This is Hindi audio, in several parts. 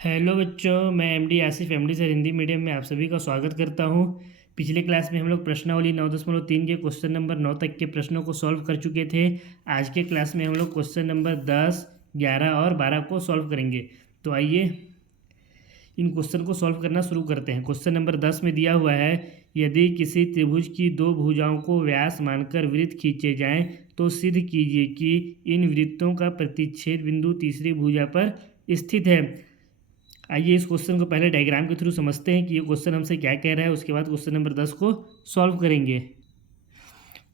हेलो बच्चों, मैं MD Asif MD sir Hindi medium में आप सभी का स्वागत करता हूं। पिछले क्लास में हम लोग प्रश्नावली 9.3 के क्वेश्चन नंबर 9 तक के प्रश्नों को सॉल्व कर चुके थे। आज के क्लास में हम लोग क्वेश्चन नंबर 10, 11 और 12 को सॉल्व करेंगे। तो आइए इन क्वेश्चन को सॉल्व करना शुरू करते हैं। क्वेश्चन नंबर 10 में दिया हुआ है, यदि किसी त्रिभुज की दो भुजाओं को व्यास मानकर वृत्त खींचे जाएं तो सिद्ध कीजिए कि इन वृत्तों का प्रतिच्छेद बिंदु तीसरी भुजा पर स्थित है। आइए इस क्वेश्चन को पहले डायग्राम के थ्रू समझते हैं कि ये क्वेश्चन हमसे क्या कह रहा है, उसके बाद क्वेश्चन नंबर 10 को सॉल्व करेंगे।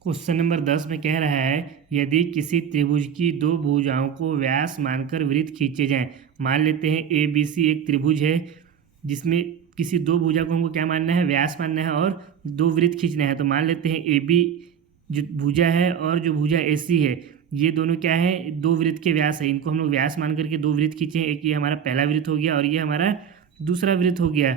क्वेश्चन नंबर 10 में कह रहा है, यदि किसी त्रिभुज की दो भुजाओं को व्यास मानकर वृत्त खींचे जाएं। मान लेते हैं ए बी सी एक त्रिभुज है जिसमें किसी दो भुजा को हमको क्या मानना है, व्यास मानना है और दो वृत्त खींचना है। तो मान लेते हैं ए बी जो भुजा है और जो भुजा ए सी है, ये दोनों क्या है, दो वृत्त के व्यास है। इनको हम लोग व्यास मान करके दो वृत्त खींचे हैं। एक ये हमारा पहला वृत्त हो गया और ये हमारा दूसरा वृत्त हो गया।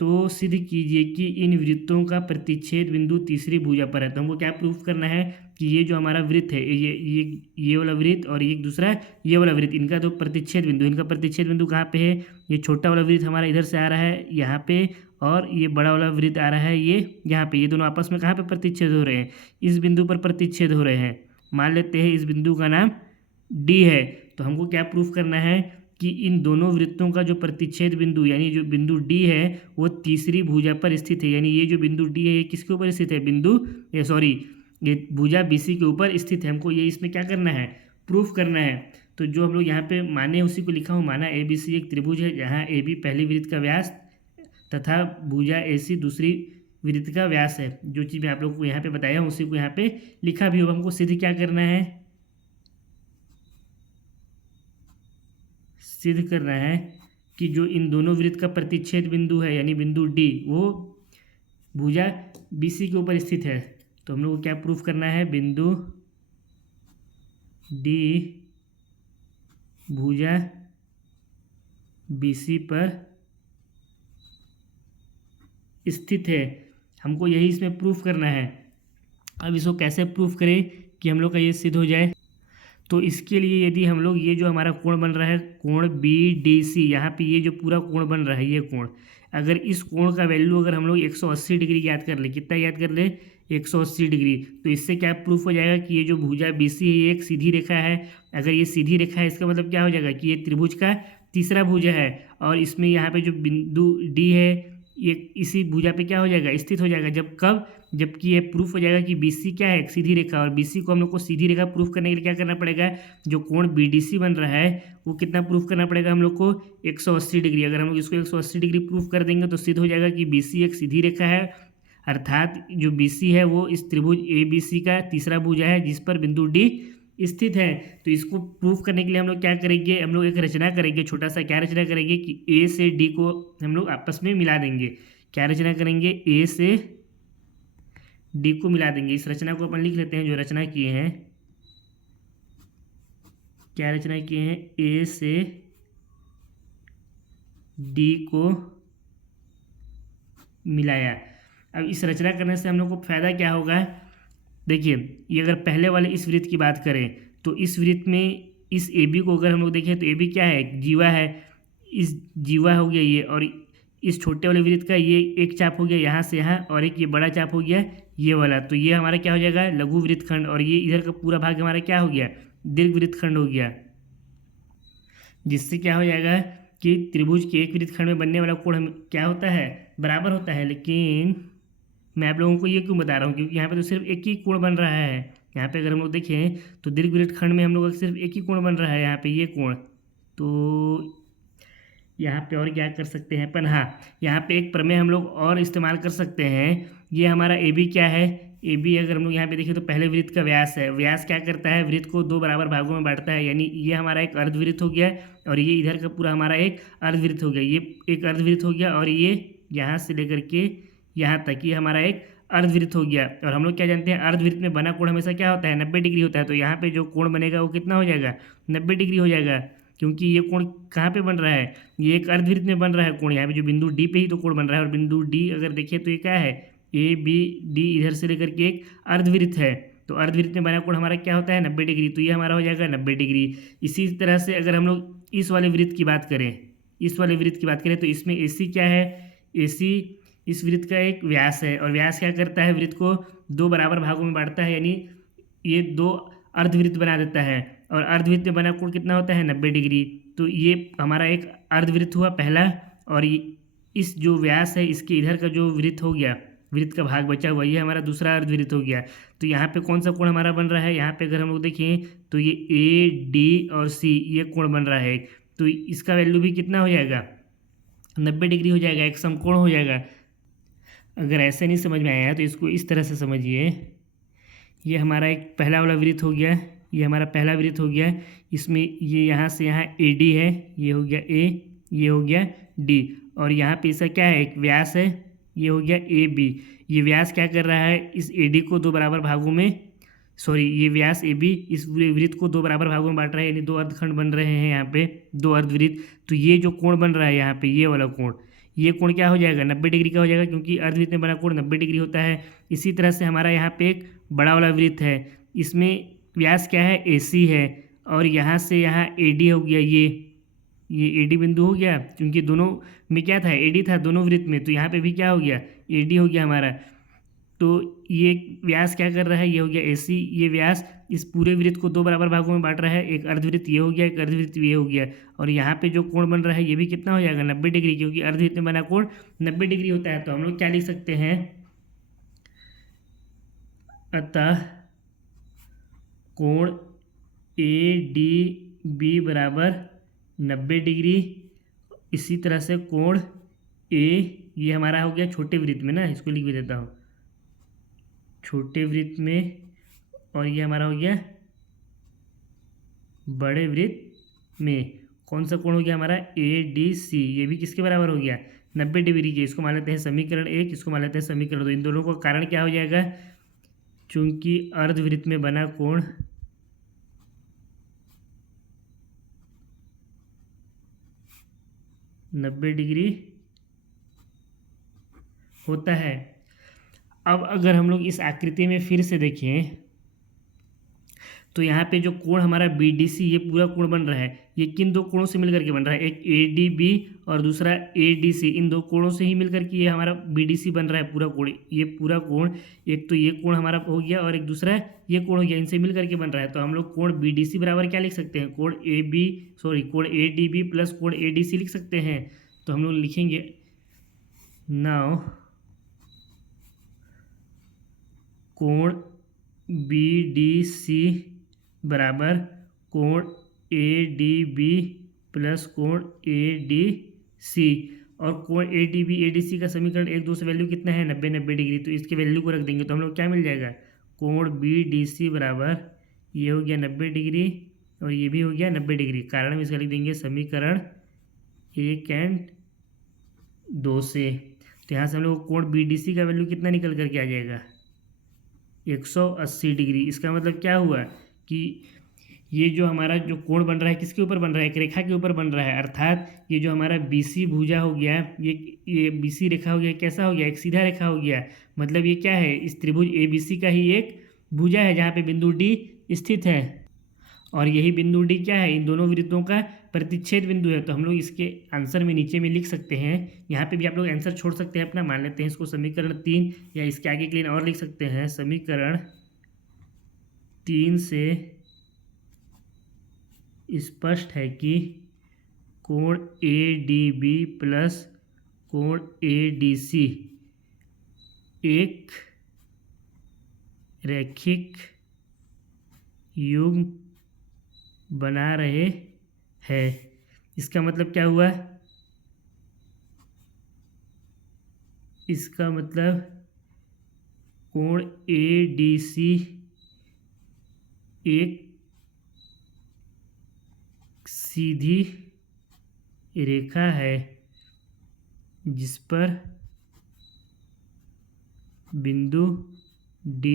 तो सिद्ध कीजिए कि इन वृत्तों का प्रतिच्छेद बिंदु तीसरी भुजा पर है। तो हमको क्या प्रूफ करना है कि ये जो हमारा वृत्त है, ये वाला वृत्त और ये दूसरा ये वाला वृत्त, इनका जो प्रतिच्छेद बिंदु, इनका प्रतिच्छेद बिंदु कहाँ पे है, ये छोटा वाला वृत्त हमारा इधर से आ रहा है यहाँ पे, और ये बड़ा वाला वृत्त आ रहा है ये यहाँ पे। ये दोनों आपस में कहाँ पे प्रतिच्छेद हो रहे हैं, इस बिंदु पर प्रतिच्छेद हो रहे हैं। मान लेते हैं इस बिंदु का नाम डी है। तो हमको क्या प्रूफ करना है कि इन दोनों वृत्तों का जो प्रतिच्छेद बिंदु यानी जो बिंदु डी है वो तीसरी भुजा पर स्थित है। यानी ये जो बिंदु डी है ये किसके ऊपर स्थित है, ये भुजा बीसी के ऊपर स्थित है। हमको ये इसमें क्या करना है, प्रूफ करना है। तो जो हम लोग यहाँ पे माने उसी को लिखा हूँ। माना ए बी सी एक त्रिभुज है जहाँ ए बी पहली वृत्त का व्यास तथा भुजा ए सी दूसरी वृत्त का व्यास है। जो चीज़ मैं आप लोग को यहाँ पे बताया हूँ उसी को यहाँ पे लिखा भी होगा। हमको सिद्ध क्या करना है, सिद्ध करना है कि जो इन दोनों वृत्त का प्रतिच्छेद बिंदु है यानी बिंदु डी वो भुजा बीसी के ऊपर स्थित है। तो हम लोग को क्या प्रूफ करना है, बिंदु डी भुजा बीसी पर स्थित है। हमको यही इसमें प्रूफ करना है। अब इसको कैसे प्रूफ करें कि हम लोग का ये सिद्ध हो जाए। तो इसके लिए यदि हम लोग ये जो हमारा कोण बन रहा है कोण बी डी सी, यहाँ पे ये जो पूरा कोण बन रहा है ये कोण, अगर इस कोण का वैल्यू अगर हम लोग 180 डिग्री याद कर ले, कितना याद कर ले, 180 डिग्री, तो इससे क्या प्रूफ हो जाएगा कि ये जो भुजा बी सी है ये एक सीधी रेखा है। अगर ये सीधी रेखा है इसका मतलब क्या हो जाएगा कि ये त्रिभुज का तीसरा भुजा है और इसमें यहाँ पे जो बिंदु डी है ये इसी भुजा पे क्या हो जाएगा, स्थित हो जाएगा। जबकि ये प्रूफ हो जाएगा कि BC क्या है, एक सीधी रेखा, और BC को हम लोग को सीधी रेखा प्रूफ करने के लिए क्या करना पड़ेगा, जो कोण BDC बन रहा है वो कितना प्रूफ करना पड़ेगा हम लोग को, 180 डिग्री। अगर हम लोग इसको 180 डिग्री प्रूफ कर देंगे तो सिद्ध हो जाएगा कि BC एक सीधी रेखा है, अर्थात जो BC है वो इस त्रिभुज ABC का तीसरा भुजा है जिस पर बिंदु D स्थित है। तो इसको प्रूफ करने के लिए हम लोग क्या करेंगे, हम लोग एक रचना करेंगे, छोटा सा क्या रचना करेंगे कि A से D को हम लोग आपस में मिला देंगे। क्या रचना करेंगे, A से D को मिला देंगे। इस रचना को अपन लिख लेते हैं, जो रचना किए हैं, क्या रचना किए हैं, A से D को मिलाया। अब इस रचना करने से हम लोग को फायदा क्या होगा, देखिए ये अगर पहले वाले इस वृत्त की बात करें तो इस वृत्त में इस ए बी को अगर हम लोग देखें तो ए बी क्या है, जीवा है, इस जीवा हो गया ये, और इस छोटे वाले वृत्त का ये एक चाप हो गया यहाँ से यहाँ, और एक ये बड़ा चाप हो गया ये वाला। तो ये हमारा क्या हो जाएगा, लघु वृत्तखंड, और ये इधर का पूरा भाग हमारा क्या हो गया, दीर्घ वृत्तखंड हो गया। जिससे क्या हो जाएगा कि त्रिभुज के एक वृत्तखंड में बनने वाला कोण क्या होता है, बराबर होता है। लेकिन मैं आप लोगों को ये क्यों बता रहा हूँ, क्योंकि यहाँ पे तो सिर्फ एक ही कोण बन रहा है। यहाँ पे अगर हम लोग देखें तो दीर्घ वृत्तखंड में हम लोग सिर्फ एक ही कोण बन रहा है, यहाँ पे ये कोण। तो यहाँ पे और क्या कर सकते हैं अपन, हाँ यहाँ पे एक प्रमेय हम लोग और इस्तेमाल कर सकते हैं। ये हमारा ए बी क्या है, ए बी अगर हम लोग यहाँ पे देखें तो पहले वृत्त का व्यास है। व्यास क्या करता है, वृत्त को दो बराबर भागों में बांटता है, यानी ये हमारा एक अर्धवृत्त हो गया और ये इधर का पूरा हमारा एक अर्धवृत्त हो गया। ये एक अर्धवृत्त हो गया और ये यहाँ से लेकर के यहाँ तक ये हमारा एक अर्धवृत्त हो गया। और हम लोग क्या जानते हैं, अर्धवृत्त में बना कोण हमेशा क्या होता है, 90 डिग्री होता है। तो यहाँ पे जो कोण बनेगा वो कितना हो जाएगा, 90 डिग्री हो जाएगा, क्योंकि ये कोण कहाँ पे बन रहा है, ये एक अर्धवृत्त में बन रहा है कोण। यहाँ पे जो बिंदु डी पे ही तो कोण बन रहा है, और बिंदु डी अगर देखिए तो ये क्या है, ए बी डी इधर से लेकर के एक अर्धवृत्त है। तो अर्धवृत्त में बना कोण हमारा क्या होता है, 90 डिग्री। तो ये हमारा हो जाएगा 90 डिग्री। इसी तरह से अगर हम लोग इस वाले वृत्त की बात करें, इस वाले वृत्त की बात करें तो इसमें AC क्या है, AC इस वृत्त का एक व्यास है, और व्यास क्या करता है, वृत्त को दो बराबर भागों में बांटता है, यानी ये दो अर्धवृत्त बना देता है, और अर्धवृत्त में बना कोण कितना होता है 90 डिग्री। तो ये हमारा एक अर्धवृत्त हुआ पहला, और इस जो व्यास है इसके इधर का जो वृत्त हो गया, वृत्त का भाग बचा हुआ, ये हमारा दूसरा अर्धवृत्त हो गया। तो यहाँ पे कौन सा कोण हमारा बन रहा है, यहाँ पे अगर हम लोग देखें तो ये AD और C ये कोण बन रहा है, तो इसका वैल्यू भी कितना हो जाएगा 90 डिग्री हो जाएगा, एक समकोण हो जाएगा। अगर ऐसे नहीं समझ में आया तो इसको इस तरह से समझिए, ये हमारा एक पहला वाला वृत्त हो गया, ये हमारा पहला वृत्त हो गया, इसमें ये यहाँ से यहाँ AD है, ये हो गया A, ये हो गया D, और यहाँ पे इसका क्या है एक व्यास है, ये हो गया AB। ये व्यास क्या कर रहा है, इस AD को दो बराबर भागों में, सॉरी ये व्यास AB इस पूरे वृत्त को दो बराबर भागों में बांट रहा है, यानी दो अर्धखंड बन रहे हैं यहाँ पे, दो अर्धवृत्त। तो ये जो कोण बन रहा है यहाँ पे, ये वाला कोण, ये कोण क्या हो जाएगा 90 डिग्री का हो जाएगा, क्योंकि अर्धवृत्त में बना कोण 90 डिग्री होता है। इसी तरह से हमारा यहाँ पे एक बड़ा वाला वृत्त है, इसमें व्यास क्या है AC है, और यहाँ से यहाँ AD हो गया, ये AD बिंदु हो गया, क्योंकि दोनों में क्या था AD था दोनों वृत्त में, तो यहाँ पे भी क्या हो गया AD हो गया हमारा। तो ये व्यास क्या कर रहा है, ये हो गया AC, ये व्यास इस पूरे वृत्त को दो बराबर भागों में बांट रहा है, एक अर्धवृत्त ये हो गया, एक अर्धवृत्त ये हो गया, और यहाँ पे जो कोण बन रहा है ये भी कितना हो जाएगा 90 डिग्री, क्योंकि अर्धवृत्त में बना कोण 90 डिग्री होता है। तो हम लोग क्या लिख सकते हैं, अतः कोण ADB बराबर 90 डिग्री। इसी तरह से कोण A, ये हमारा हो गया छोटे वृत्त में ना, इसको लिख भी देता हूँ छोटे वृत्त में, और ये हमारा हो गया बड़े वृत्त में। कौन सा कोण हो गया हमारा ADC, ये भी किसके बराबर हो गया 90 डिग्री के। इसको मान लेते हैं समीकरण 1, इसको मान लेते हैं समीकरण 2। इन दोनों का कारण क्या हो जाएगा, चूंकि अर्धवृत्त में बना कोण नब्बे डिग्री होता है। अब अगर हम लोग इस आकृति में फिर से देखें तो यहाँ पे जो कोण हमारा BDC ये पूरा कोण बन रहा है, ये किन दो कोणों से मिलकर के बन रहा है, एक ADB और दूसरा ADC, इन दो कोणों से ही मिलकर के ये हमारा BDC बन रहा है पूरा कोण। ये पूरा कोण, एक तो ये कोण हमारा हो गया और एक दूसरा ये कोण हो गया, इनसे मिलकर के बन रहा है। तो हम लोग कोण BDC बराबर क्या लिख सकते हैं, कोण ADB प्लस कोण ADC लिख सकते हैं। तो हम लोग लिखेंगे नाउ कोण BDC बराबर कोण ADB प्लस कोण ADC, और कोण ADB ADC का समीकरण 1 2 से वैल्यू कितना है 90 डिग्री। तो इसके वैल्यू को रख देंगे तो हम लोग क्या मिल जाएगा, कोण BDC बराबर ये हो गया 90 डिग्री और ये भी हो गया 90 डिग्री। कारण हम इसका लिख देंगे समीकरण 1 और 2 से। तो यहाँ से हम लोग कोण BDC का वैल्यू कितना निकल करके आ जाएगा 180 डिग्री। इसका मतलब क्या हुआ कि ये जो हमारा जो कोण बन रहा है किसके ऊपर बन रहा है, एक रेखा के ऊपर बन रहा है, अर्थात ये जो हमारा BC भुजा हो गया, ये BC रेखा हो गया, कैसा हो गया, एक सीधा रेखा हो गया। मतलब ये क्या है, इस त्रिभुज ABC का ही एक भुजा है जहाँ पे बिंदु D स्थित है, और यही बिंदु D क्या है, इन दोनों वृत्तों का प्रतिच्छेद बिंदु है। तो हम लोग इसके आंसर में नीचे में लिख सकते हैं, यहाँ पे भी आप लोग आंसर छोड़ सकते हैं अपना, मान लेते हैं इसको समीकरण 3, या इसके आगे के लिए और लिख सकते हैं समीकरण 3 से स्पष्ट है कि कोण ADB प्लस कोण ADC एक रैखिक युग्म बना रहे हैं। इसका मतलब क्या हुआ, इसका मतलब कोण ADC एक सीधी रेखा है जिस पर बिंदु D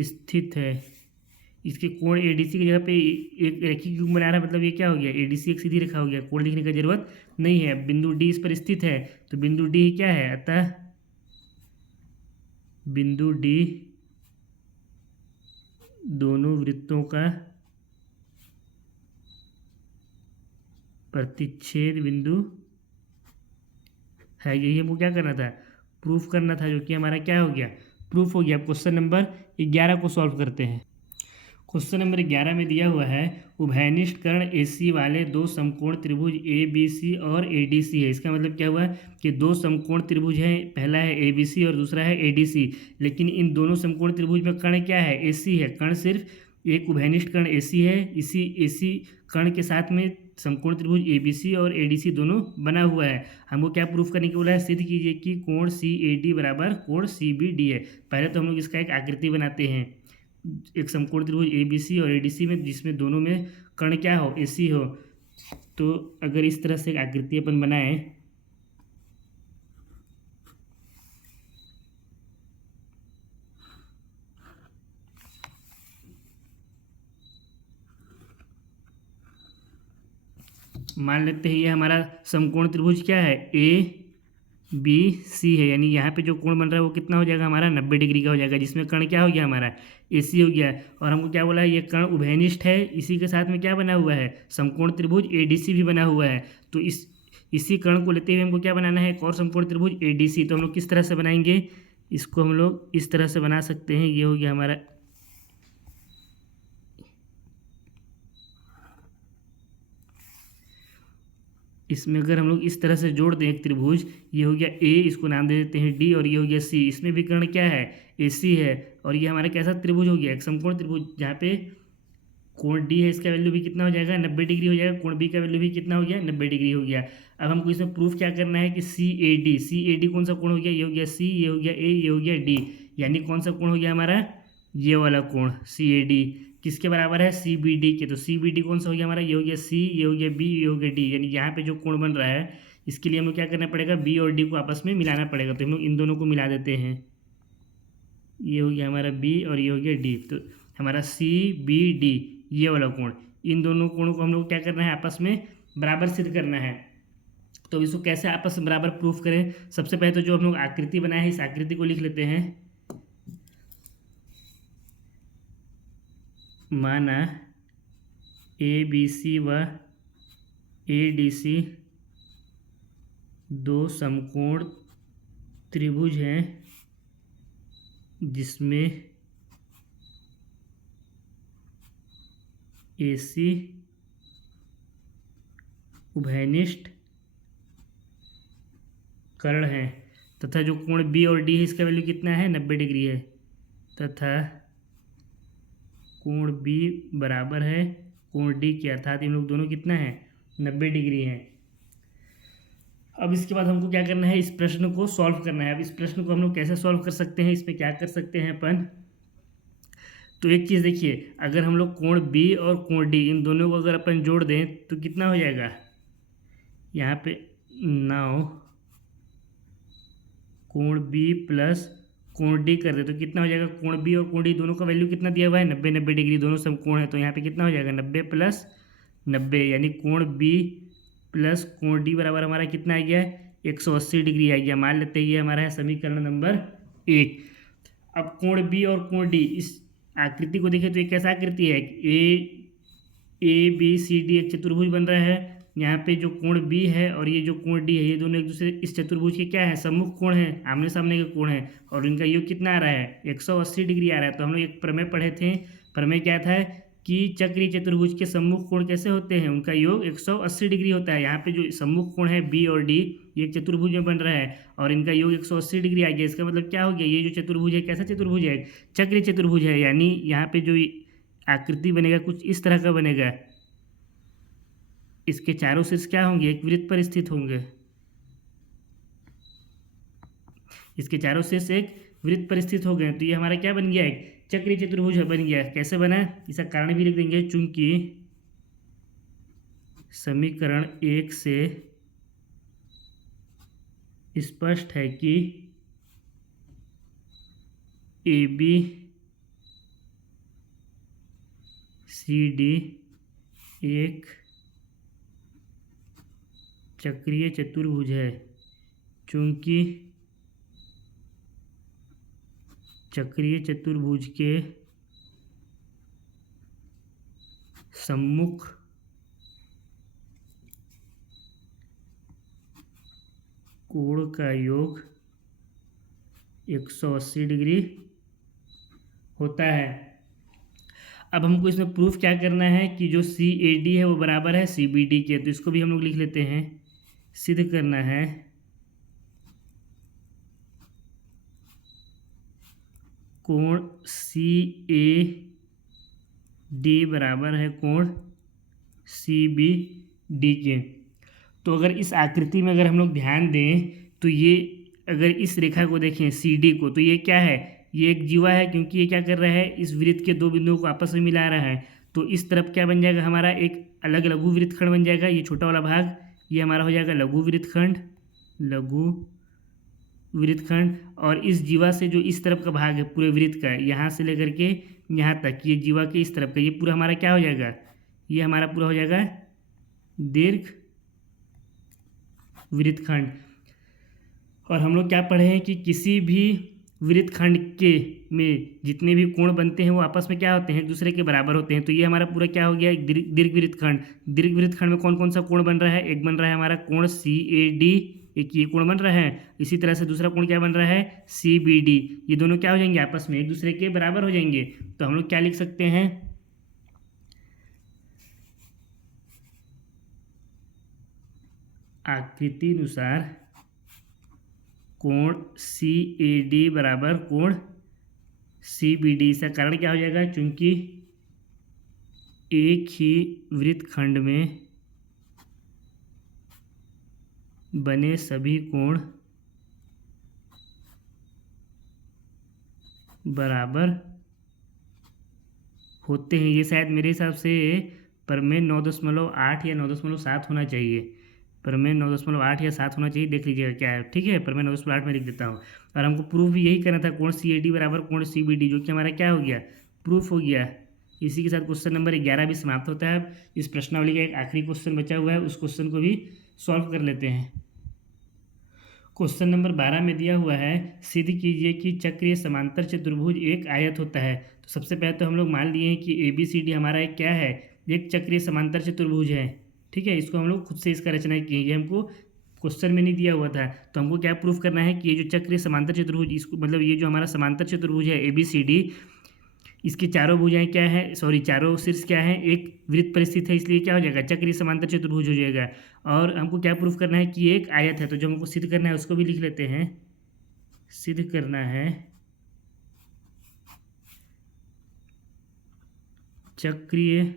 स्थित है। इसके कोण ADC की जगह पे एक रैखिक युग्म बना रहा है, मतलब ये क्या हो गया, ADC एक सीधी रेखा हो गया, कोण लिखने की जरूरत नहीं है, बिंदु D इस पर स्थित है। तो बिंदु D क्या है, अतः बिंदु D दोनों वृत्तों का प्रतिच्छेद बिंदु है। यही हमको क्या करना था, प्रूफ करना था, जो कि हमारा क्या हो गया, प्रूफ हो गया। अब क्वेश्चन नंबर 11 को सॉल्व करते हैं। क्वेश्चन नंबर 11 में दिया हुआ है उभयनिष्ठ कर्ण AC वाले दो समकोण त्रिभुज ABC और ADC है। इसका मतलब क्या हुआ कि दो समकोण त्रिभुज है, पहला है ABC और दूसरा है ADC, लेकिन इन दोनों समकोण त्रिभुज में कर्ण क्या है, AC है। कर्ण सिर्फ एक उभयनिष्ठ कर्ण AC है, इसी AC कर्ण के साथ में समकोण त्रिभुज ABC और ADC दोनों बना हुआ है। हमको क्या प्रूफ करने के बोला है, सिद्ध कीजिए कि कोण CAD बराबर कोण CBD है। पहले तो हम लोग इसका एक आकृति बनाते हैं, एक समकोण त्रिभुज ABC और ADC में, जिसमें दोनों में कर्ण क्या हो, AC हो। तो अगर इस तरह से एक आकृति अपन बनाएं, मान लेते हैं ये हमारा समकोण त्रिभुज क्या है, ABC है, यानी यहाँ पे जो कोण बन रहा है वो कितना हो जाएगा हमारा, 90 डिग्री का हो जाएगा, जिसमें कर्ण क्या हो गया हमारा, AC हो गया। और हमको क्या बोला है, ये कर्ण उभयनिष्ठ है, इसी के साथ में क्या बना हुआ है, समकोण त्रिभुज ADC भी बना हुआ है। तो इसी कर्ण को लेते हुए हमको क्या बनाना है, एक और समकोण त्रिभुज ADC। तो हम लोग किस तरह से बनाएंगे, इसको हम लोग इस तरह से बना सकते हैं। ये हो गया हमारा, इसमें अगर हम लोग इस तरह से जोड़ दें एक त्रिभुज, ये हो गया A, इसको नाम दे देते हैं D, और ये हो गया C। इसमें भी कर्ण क्या है, AC है। और ये हमारा कैसा त्रिभुज हो गया, एक समकोण त्रिभुज, जहाँ पे कोण D है, इसका वैल्यू भी कितना हो जाएगा, 90 डिग्री हो जाएगा। कोण B का वैल्यू भी कितना हो गया, 90 डिग्री हो गया। अब हमको इसमें प्रूफ क्या करना है कि CAD कौन सा कोण हो गया, ये हो गया C, ये हो गया A, ये हो गया D, यानी कौन सा कोण हो गया हमारा, ये वाला कोण CAD किसके बराबर है, CBD के। तो CBD कौन सा हो गया हमारा, ये हो गया C, ये हो गया B, ये हो गया D, यानी यहाँ पे जो कोण बन रहा है, इसके लिए हमें क्या करना पड़ेगा, B और D को आपस में मिलाना पड़ेगा। तो हम लोग इन दोनों को मिला देते हैं, ये हो गया हमारा B और ये हो गया D। तो हमारा CBD ये वाला कोण, इन दोनों कोणों को हम लोग क्या करना है, आपस में बराबर सिद्ध करना है। तो इसको कैसे आपस में बराबर प्रूफ करें, सबसे पहले तो जो हम लोग आकृति बनाए हैं, इस आकृति को लिख लेते हैं। माना ABC व ADC दो समकोण त्रिभुज हैं, जिसमें AC उभयनिष्ठ कर्ण है, तथा जो कोण B और D है, इसका वैल्यू कितना है, 90 डिग्री है, तथा कोण B बराबर है कोण D के, अर्थात इन लोग दोनों कितना है, 90 डिग्री है। अब इसके बाद हमको क्या करना है, इस प्रश्न को सॉल्व करना है। अब इस प्रश्न को हम लोग कैसे सॉल्व कर सकते हैं, इसमें क्या कर सकते हैं अपन, तो एक चीज़ देखिए, अगर हम लोग कोण B और कोण D इन दोनों को अगर अपन जोड़ दें तो कितना हो जाएगा, यहाँ पे 9 कोण B प्लस कोण D कर दे तो कितना हो जाएगा, कोण B और कोण D दोनों का वैल्यू कितना दिया हुआ है, 90 डिग्री, दोनों समकोण है। तो यहाँ पे कितना हो जाएगा, 90 प्लस 90, यानी कोण B प्लस कोण D बराबर हमारा कितना आ गया, 180 डिग्री आ गया। मान लेते हैं ये हमारा है समीकरण नंबर 1। अब कोण B और कोण D, इस आकृति को देखें तो एक कैसा आकृति है, ABCD एक चतुर्भुज बन रहा है। यहाँ पे जो कोण B है और ये जो कोण D है, ये दोनों एक दूसरे इस चतुर्भुज के क्या है, सम्मुख कोण है, आमने सामने के कोण है, और इनका योग कितना आ रहा है, 180 डिग्री आ रहा है। तो हम लोग एक प्रमेय पढ़े थे, प्रमेय क्या था कि चक्रीय चतुर्भुज के सम्मुख कोण कैसे होते हैं, उनका योग 180 डिग्री होता है। यहाँ पे जो सम्मुख कोण है B और D, ये एक चतुर्भुज में बन रहा है और इनका योग 180 डिग्री आ गया। इसका मतलब क्या हो गया, ये जो चतुर्भुज है कैसा चतुर्भुज है, चक्रीय चतुर्भुज है। यानी यहाँ पे जो आकृति बनेगा कुछ इस तरह का बनेगा, इसके चारों शीर्ष क्या होंगे, एक वृत्त पर स्थित होंगे, इसके चारों शीर्ष एक वृत्त पर स्थित हो गए। तो ये हमारा क्या बन गया, एक चक्रीय चतुर्भुज बन गया। कैसे बना, इसका कारण भी लिख देंगे, चूंकि समीकरण 1 से स्पष्ट है कि ABCD एक चक्रीय चतुर्भुज है, चूंकि चक्रीय चतुर्भुज के सम्मुख कोण का योग 180 डिग्री होता है। अब हमको इसमें प्रूफ क्या करना है कि जो CAD है वो बराबर है CBD के, तो इसको भी हम लोग लिख लेते हैं। सिद्ध करना है कोण CAD बराबर है कोण CBD के। तो अगर इस आकृति में अगर हम लोग ध्यान दें तो ये अगर इस रेखा को देखें CD को, तो ये क्या है, ये एक जीवा है, क्योंकि ये क्या कर रहा है, इस वृत्त के दो बिंदुओं को आपस में मिला रहा है। तो इस तरफ क्या बन जाएगा, हमारा एक अलग लघु वृत्तखंड बन जाएगा। ये छोटा वाला भाग ये हमारा हो जाएगा लघु वृत्तखंड, लघु वृत्तखंड। और इस जीवा से जो इस तरफ का भाग है पूरे वृत्त का, यहाँ से लेकर के यहाँ तक, ये जीवा के इस तरफ का, ये पूरा हमारा क्या हो जाएगा, ये हमारा पूरा हो जाएगा दीर्घ वृत्तखंड। और हम लोग क्या पढ़े हैं कि किसी भी वृत्तखंड के में जितने भी कोण बनते हैं वो आपस में क्या होते हैं, एक दूसरे के बराबर होते हैं। तो ये हमारा पूरा क्या हो गया, एक दीर्घ वृत्तखंड। दीर्घ वृत्तखंड में कौन कौन सा कोण बन रहा है, एक बन रहा है हमारा कोण CAD, एक ये कोण बन रहा है। इसी तरह से दूसरा कोण क्या बन रहा है, CBD। ये दोनों क्या हो जाएंगे, आपस में एक दूसरे के बराबर हो जाएंगे। तो हम लोग क्या लिख सकते हैं, आकृति अनुसार कोण CAD बराबर कोण CBD। इसका कारण क्या हो जाएगा, चूंकि एक ही वृत्तखंड में बने सभी कोण बराबर होते हैं। ये शायद मेरे हिसाब से प्रमेय 9.8 या 9.7 होना चाहिए। प्रमेय 9.8 या 7 होना चाहिए, देख लीजिएगा क्या है। ठीक है, प्रमेय 9.8 में लिख देता हूँ। और हमको प्रूफ भी यही करना था, कोण CAD बराबर कोण CBD, जो कि हमारा क्या हो गया, प्रूफ हो गया। इसी के साथ क्वेश्चन नंबर 11 भी समाप्त होता है। इस प्रश्नावली का एक आखिरी क्वेश्चन बचा हुआ है, उस क्वेश्चन को भी सॉल्व कर लेते हैं। क्वेश्चन नंबर 12 में दिया हुआ है, सिद्ध कीजिए कि चक्रीय समांतर चतुर्भुज एक आयत होता है। तो सबसे पहले तो हम लोग मान लिए हैं कि ABCD हमारा एक क्या है, एक चक्रीय समांतर चतुर्भुज है। ठीक है, इसको हम लोग खुद से इसका रचना किए, ये हमको क्वेश्चन में नहीं दिया हुआ था। तो हमको क्या प्रूफ करना है कि ये जो चक्रीय समांतर चतुर्भुज, इसको मतलब ये जो हमारा समांतर चतुर्भुज है ABCD, इसकी चारों भुजाएं क्या है, सॉरी चारों शीर्ष क्या है, एक वृत्त पर स्थित है, इसलिए क्या हो जाएगा, चक्रीय समांतर चतुर्भुज हो जाएगा। और हमको क्या प्रूफ करना है कि ये एक आयत है। तो जो हमको सिद्ध करना है उसको भी लिख लेते हैं। सिद्ध करना है चक्रीय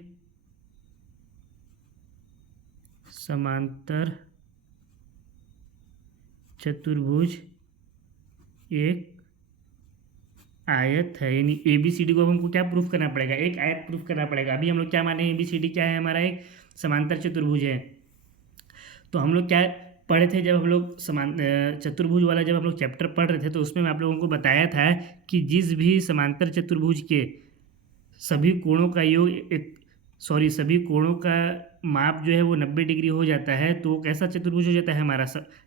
समांतर चतुर्भुज एक आयत है। यानी ABCD को हमको क्या प्रूफ करना पड़ेगा, एक आयत प्रूफ करना पड़ेगा। अभी हम लोग क्या माने, ABCD क्या है, हमारा एक समांतर चतुर्भुज है। तो हम लोग क्या पढ़े थे, जब हम लोग चतुर्भुज वाला जब हम लोग चैप्टर पढ़ रहे थे, तो उसमें मैं आप लोगों को बताया था कि जिस भी समांतर चतुर्भुज के सभी कोणों का योग सभी कोणों का माप जो है वो 90 डिग्री हो जाता है, तो कैसा चतुर्भुज हो जाता है हमारा,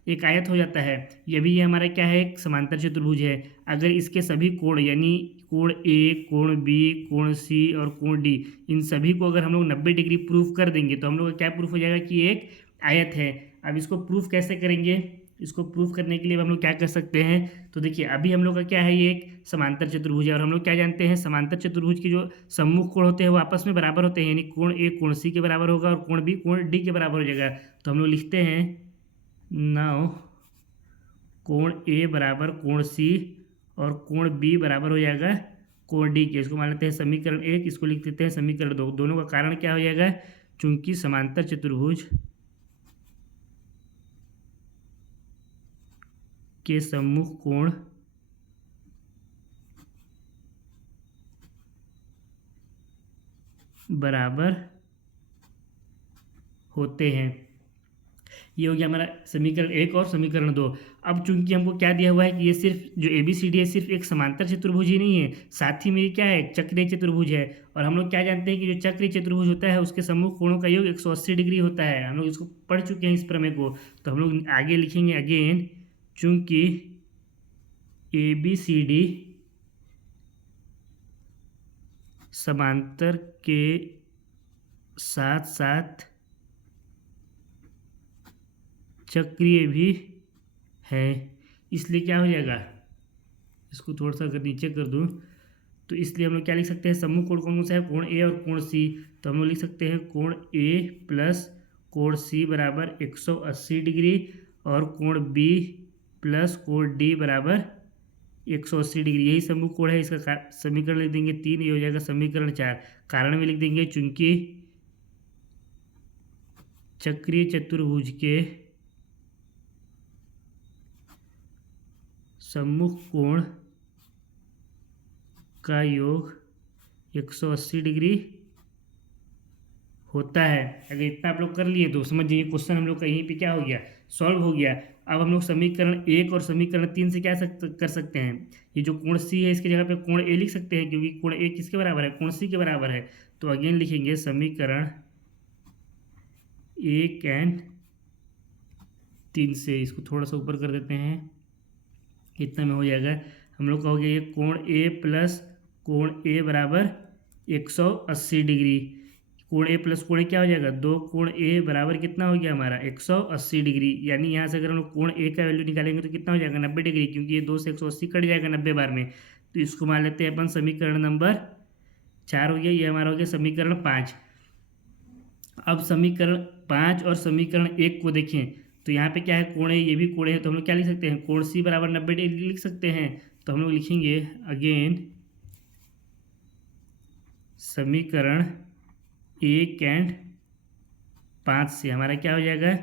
एक आयत हो जाता है। ये हमारा क्या है, एक समांतर चतुर्भुज है। अगर इसके सभी कोण यानी कोण A, कोण B, कोण C और कोण D, इन सभी को अगर हम लोग 90 डिग्री प्रूफ कर देंगे तो हम लोग का क्या प्रूफ हो जाएगा कि एक आयत है। अब इसको प्रूफ कैसे करेंगे, इसको प्रूफ करने के लिए हम लोग क्या कर सकते हैं, तो देखिए अभी हम लोग का क्या है, ये एक समांतर चतुर्भुज है। और हम लोग क्या जानते हैं, समांतर चतुर्भुज के जो सम्मुख कोण होते हैं वो आपस में बराबर होते हैं। यानी कोण A कोण C के बराबर होगा और कोण B कोण D के बराबर हो जाएगा। तो हम लोग लिखते हैं नाउ कोण A बराबर कोण C और कोण B बराबर हो जाएगा कोण D के। इसको मान लेते हैं समीकरण 1, इसको लिख देते हैं समीकरण 2। दोनों का कारण क्या हो जाएगा, चूंकि समांतर चतुर्भुज के सम्मुख कोण बराबर होते हैं। ये हो गया हमारा समीकरण 1 और समीकरण 2। अब चूंकि हमको क्या दिया हुआ है कि ये सिर्फ जो ABCD है सिर्फ एक समांतर चतुर्भुज ही नहीं है, साथ ही में क्या है, चक्रीय चतुर्भुज है। और हम लोग क्या जानते हैं कि जो चक्रीय चतुर्भुज होता है उसके सम्मुख कोणों का योग 180 डिग्री होता है। हम लोग इसको पढ़ चुके हैं इस प्रमेय को। तो हम लोग आगे लिखेंगे अगेन, चूंकि ABCD समांतर के साथ साथ चक्रीय भी है, इसलिए क्या हो जाएगा, इसको थोड़ा सा अगर नीचे कर दूँ तो इसलिए हम लोग क्या लिख सकते हैं, समूह कोण कौन कौन सा है, कोण ए और कोण सी। तो हम लोग लिख सकते हैं कोण ए प्लस कोण सी बराबर 180 डिग्री और कोण बी प्लस कोण डी बराबर 180 डिग्री। यही समूह कोण है, इसका समीकरण लिख देंगे 3, ये हो जाएगा समीकरण 4। कारण में लिख देंगे चूंकि चक्रीय चतुर्भुज के सम्मुख कोण का योग 180 डिग्री होता है। अगर इतना आप लोग कर लिए तो समझ जाइए क्वेश्चन हम लोग का यहीं पे क्या हो गया, सॉल्व हो गया। अब हम लोग समीकरण 1 और समीकरण 3 से क्या कर सकते हैं, ये जो कोण सी है इसकी जगह पे कोण ए लिख सकते हैं, क्योंकि कोण ए किसके बराबर है, कोण सी के बराबर है। तो अगेन लिखेंगे समीकरण 1 एंड 3 से, इसको थोड़ा सा ऊपर कर देते हैं, इतना में हो जाएगा। हम लोग का हो गया ये कोण ए प्लस कोण ए बराबर 180 डिग्री। कोण ए प्लस कोण ए क्या हो जाएगा, 2 कोण ए बराबर कितना हो गया हमारा 180 डिग्री। यानी यहाँ से अगर हम लोग कोण ए का वैल्यू निकालेंगे तो कितना हो जाएगा 90 डिग्री, क्योंकि ये 2 से 180 कट जाएगा 90 बार में। तो इसको मान लेते हैं अपन समीकरण नंबर 4 हो गया, ये हमारा हो गया समीकरण 5। अब समीकरण 5 और समीकरण 1 को देखें तो यहाँ पे क्या है, कोण ए, ये भी कोण है, तो हम लोग क्या लिख सकते हैं, कोण सी बराबर 90 डिग्री लिख सकते हैं। तो हम लोग लिखेंगे अगेन समीकरण 1 एंड 5 से हमारा क्या हो जाएगा,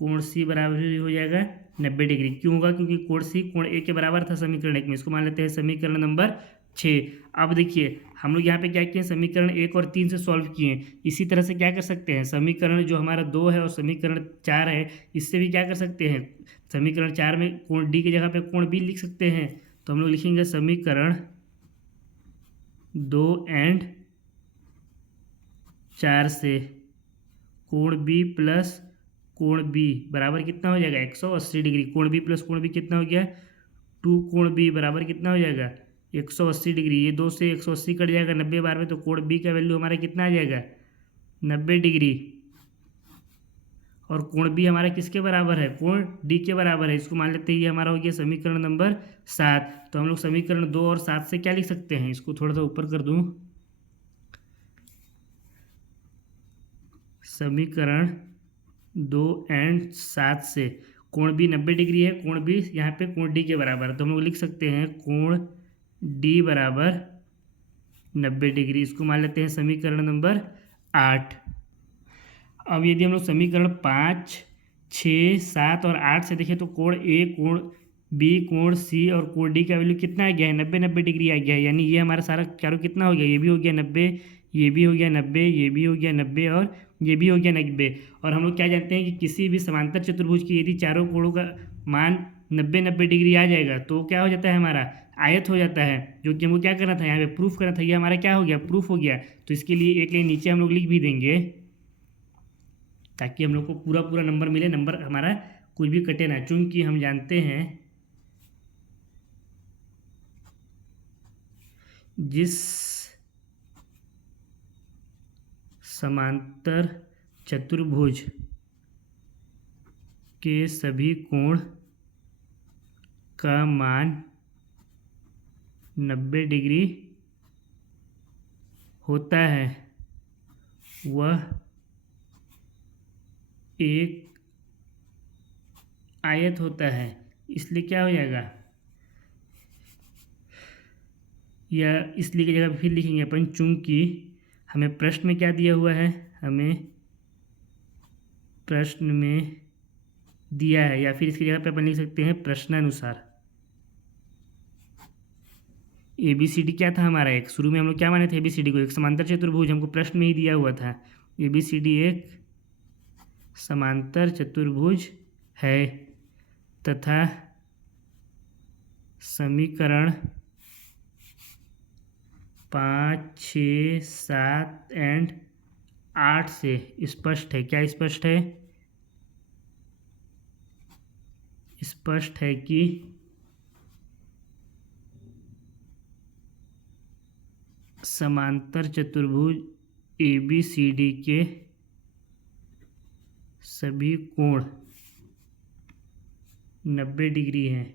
कोण सी बराबर हो जाएगा 90 डिग्री। क्यों होगा, क्योंकि कोण सी कोण ए के बराबर था समीकरण 1 में। इसको मान लेते हैं समीकरण नंबर 6। अब देखिए हम लोग यहाँ पे क्या किए, समीकरण 1 और 3 से सॉल्व किए। इसी तरह से क्या कर सकते हैं, समीकरण जो हमारा 2 है और समीकरण 4 है, इससे भी क्या कर सकते हैं, समीकरण 4 में कोण डी की जगह पे कोण बी लिख सकते हैं। तो हम लोग लिखेंगे समीकरण 2 एंड 4 से कोण बी प्लस कोण बी बराबर कितना हो जाएगा 180 डिग्री। कोण बी प्लस कोण बी कितना हो गया, 2 कोण बी बराबर कितना हो जाएगा 180 डिग्री। ये 2 से 180 कट जाएगा 90 बार में, तो कोण बी का वैल्यू हमारा कितना आ जाएगा 90 डिग्री। और कोण बी हमारा किसके बराबर है, कोण डी के बराबर है। इसको मान लेते हैं ये हमारा हो गया समीकरण नंबर 7। तो हम लोग समीकरण 2 और 7 से क्या लिख सकते हैं, इसको थोड़ा सा ऊपर कर दूं, समीकरण 2 एंड 7 से कोण बी 90 डिग्री है, कोण बी यहाँ पे कोण डी के बराबर है। तो हम लोग लिख सकते हैं कोण डी बराबर 90 डिग्री। इसको मान लेते हैं समीकरण नंबर 8। अब यदि हम लोग समीकरण 5, 6, 7 और 8 से देखें तो कोण ए, कोण बी, कोण सी और कोण डी का वैल्यू कितना आ गया है 90 डिग्री आ गया है। यानी ये हमारा सारा चारों कितना हो गया, ये भी हो गया 90, ये भी हो गया 90, ये भी हो गया 90 और ये भी हो गया 90। और हम लोग क्या जानते हैं कि किसी भी समांतर चतुर्भुज की यदि चारों कोणों का मान 90 डिग्री आ जाएगा तो क्या हो जाता है, हमारा आयत हो जाता है। जो कि हमको क्या करना था, यहाँ पे प्रूफ करना था, ये हमारा क्या हो गया, प्रूफ हो गया। तो इसके लिए एक लाइन नीचे हम लोग लिख भी देंगे ताकि हम लोग को पूरा पूरा नंबर मिले, नंबर हमारा कुछ भी कटे ना। चूंकि हम जानते हैं जिस समांतर चतुर्भुज के सभी कोण का मान 90 डिग्री होता है वह एक आयत होता है। इसलिए क्या हो जाएगा, या इसलिए की जगह फिर लिखेंगे अपन, चूंकि हमें प्रश्न में क्या दिया हुआ है, हमें प्रश्न में दिया है, या फिर इसकी जगह पे अपन लिख सकते हैं प्रश्नानुसार। ABCD क्या था हमारा, एक शुरू में हम लोग क्या माने थे ABCD को, एक समांतर चतुर्भुज, हमको प्रश्न में ही दिया हुआ था ABCD एक समांतर चतुर्भुज है तथा समीकरण 5, 6, 7 एंड 8 से स्पष्ट है। क्या स्पष्ट है, स्पष्ट है कि समांतर चतुर्भुज ABCD के सभी कोण 90 डिग्री है,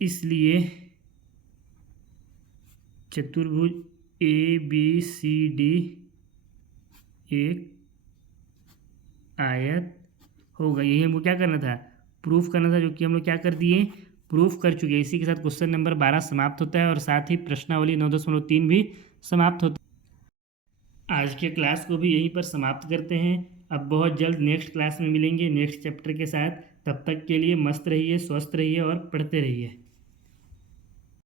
इसलिए चतुर्भुज ABCD एक आयत होगा। यही हमको क्या करना था, प्रूफ करना था, जो कि हम लोग क्या कर दिए, प्रूफ कर चुके हैं। इसी के साथ क्वेश्चन नंबर 12 समाप्त होता है और साथ ही प्रश्नावली 9.3 भी समाप्त होता है। आज के क्लास को भी यहीं पर समाप्त करते हैं। अब बहुत जल्द नेक्स्ट क्लास में मिलेंगे नेक्स्ट चैप्टर के साथ। तब तक के लिए मस्त रहिए, स्वस्थ रहिए और पढ़ते रहिए।